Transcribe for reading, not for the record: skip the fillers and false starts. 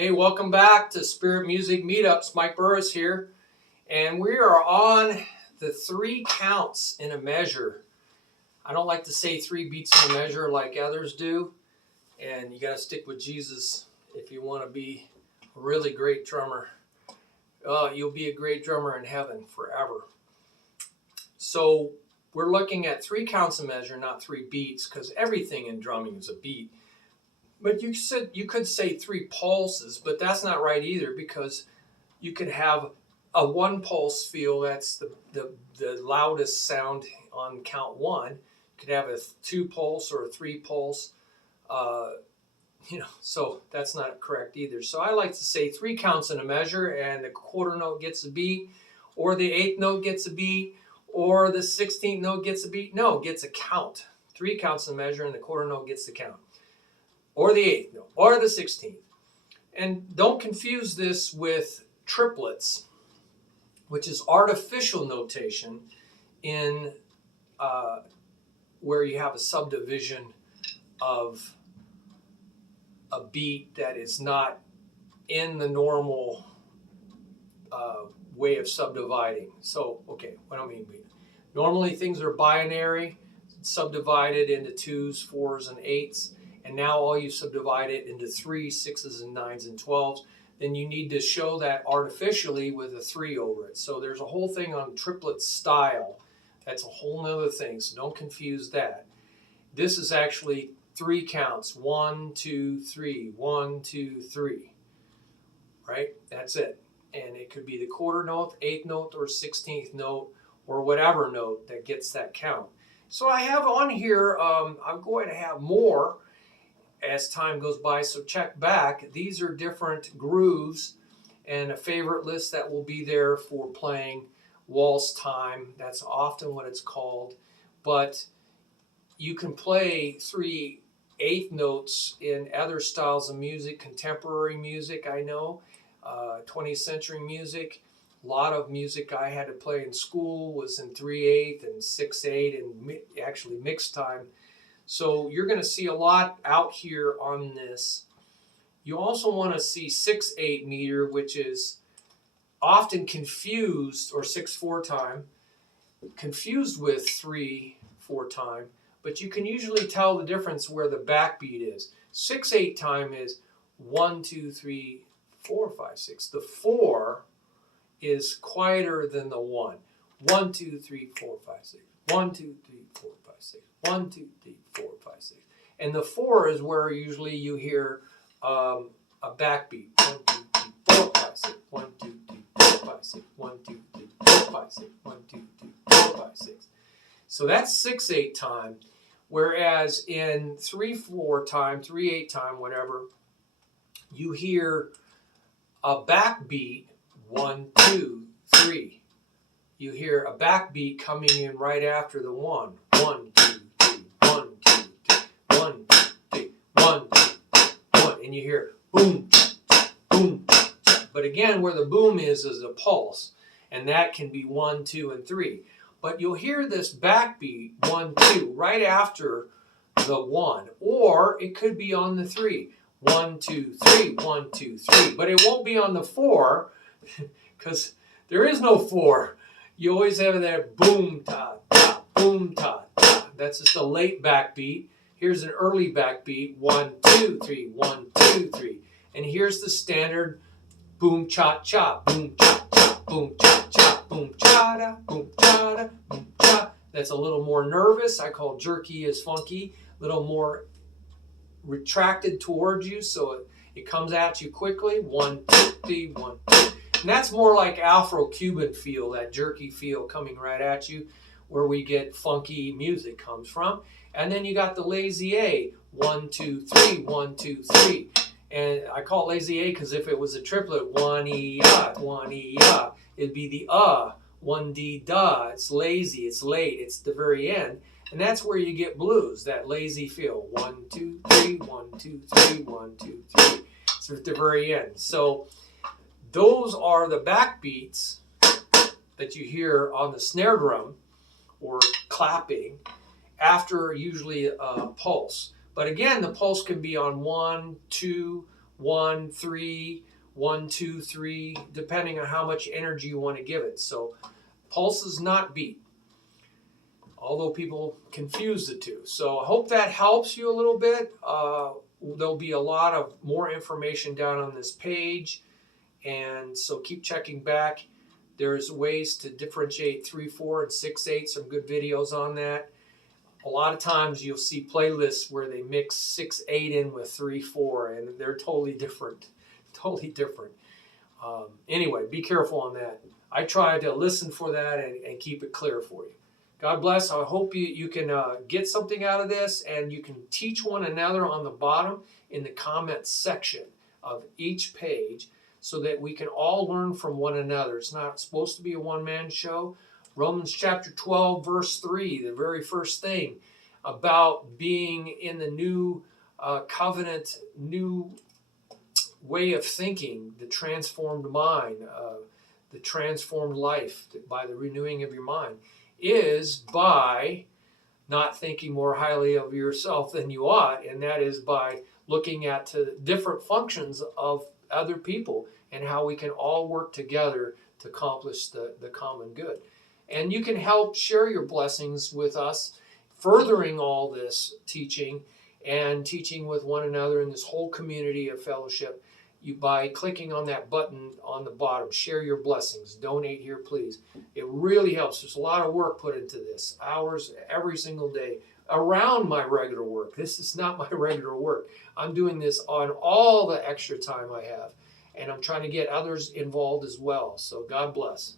Hey, welcome back to Spirit Music Meetups. Mike Burris here, and we are on the 3 counts in a measure. I don't like to say 3 beats in a measure like others do, and you got to stick with Jesus if you want to be a really great drummer. You'll be a great drummer in heaven forever. So we're looking at 3 counts in a measure, not 3 beats, because everything in drumming is a beat. But you could say 3 pulses, but that's not right either, because you could have a 1 pulse feel. That's the loudest sound on count 1. You could have a 2 pulse or a 3 pulse. So that's not correct either. So I like to say 3 counts in a measure, and the quarter note gets a beat, or the 8th note gets a beat, or the 16th note gets a beat. No, it gets a count. 3 counts in a measure, and the quarter note gets the count. Or the 8th note, or the 16th. And don't confuse this with triplets, which is artificial notation in where you have a subdivision of a beat that is not in the normal way of subdividing. So, okay, what do I mean? Normally things are binary, subdivided into 2s, 4s, and 8s. And now all you subdivide it into 3s, 6s, and 9s, and 12s. Then you need to show that artificially with a 3 over it. So there's a whole thing on triplet style. That's a whole nother thing, so don't confuse that. This is actually 3 counts. 1, 2, 3. 1, 2, 3. Right? That's it. And it could be the quarter note, 8th note, or 16th note, or whatever note that gets that count. So I have on here, I'm going to have more as time goes by, so check back. These are different grooves and a favorite list that will be there for playing waltz time. That's often what it's called. But you can play 3 8th notes in other styles of music, contemporary music, I know, 20th century music. A lot of music I had to play in school was in 3/8 and 6/8 and actually mixed time. So you're going to see a lot out here on this. You also want to see 6/8 meter, which is often confused, or 6/4 time, confused with 3/4 time, but you can usually tell the difference where the backbeat is. 6/8 time is 1, 2, 3, 4, 5, 6. The 4 is quieter than the 1. 1, 2, 3, 4, 5, 6. 1, 2, 3, 4, 5, 6. 1, 2, 3, 4, 5, 6. And the 4 is where usually you hear a backbeat. 1, 2, 3, 4, 5, 6. 1, 2, 3, 4, 5, 6. 1, 2, 3, 4, 5, 6. 1, 2, 3, 4, 5, 6. So that's 6/8 time. Whereas in 3/4 time, 3/8 time, whatever, you hear a backbeat, 1, 2, 3. You hear a backbeat coming in right after the 1. 1, 2, 3, 1, 2, 3, 1, 2, 3, 1, 2, 1. And you hear boom, boom. But again, where the boom is a pulse. And that can be 1, 2, and 3. But you'll hear this backbeat, 1, 2, right after the 1. Or it could be on the 3. 1, 2, 3, 1, 2, 3. But it won't be on the 4, because there is no 4. You always have that boom, ta, ta, boom, ta, ta. That's just a late backbeat. Here's an early backbeat, 1, 2, 3, 1, 2, 3. And here's the standard boom, cha, cha, boom, cha, cha, boom, cha, cha, boom, cha, da, boom, cha, da, boom, cha. That's a little more nervous. I call jerky as funky, a little more retracted towards you, so it comes at you quickly. 1, 2, 3, 1, 2. And that's more like Afro-Cuban feel, that jerky feel coming right at you, where we get funky music comes from. And then you got the lazy A, 1, 2, 3, 1, 2, 3. And I call it lazy A because if it was a triplet, 1-E-ya, 1-E-ya, it'd be the 1-D-da. It's lazy, it's late, it's the very end. And that's where you get blues, that lazy feel. 1, 2, 3, 1, 2, 3, 1, 2, 3. It's at the very end. So those are the backbeats that you hear on the snare drum or clapping after usually a pulse. But again, the pulse can be on 1, 2, 1, 3, 1, 2, 3, depending on how much energy you want to give it. So pulse is not beat, although people confuse the two. So I hope that helps you a little bit. There'll be a lot of more information down on this page, and so keep checking back. There's ways to differentiate 3/4 and 6/8, some good videos on that. A lot of times you'll see playlists where they mix 6/8 in with 3/4, and they're totally different. Totally different. Anyway, be careful on that. I try to listen for that and keep it clear for you. God bless. I hope you can get something out of this, and you can teach one another on the bottom in the comments section of each page so that we can all learn from one another. It's not supposed to be a one-man show. Romans chapter 12, verse 3, the very first thing about being in the new covenant, new way of thinking, the transformed mind, the transformed life by the renewing of your mind, is by not thinking more highly of yourself than you ought, and that is by looking at different functions of other people and how we can all work together to accomplish the common good. And you can help share your blessings with us, furthering all this teaching and teaching with one another in this whole community of fellowship, by clicking on that button on the bottom. Share your blessings. Donate here, please. It really helps. There's a lot of work put into this. Hours every single day around my regular work. This is not my regular work. I'm doing this on all the extra time I have, and I'm trying to get others involved as well. So God bless.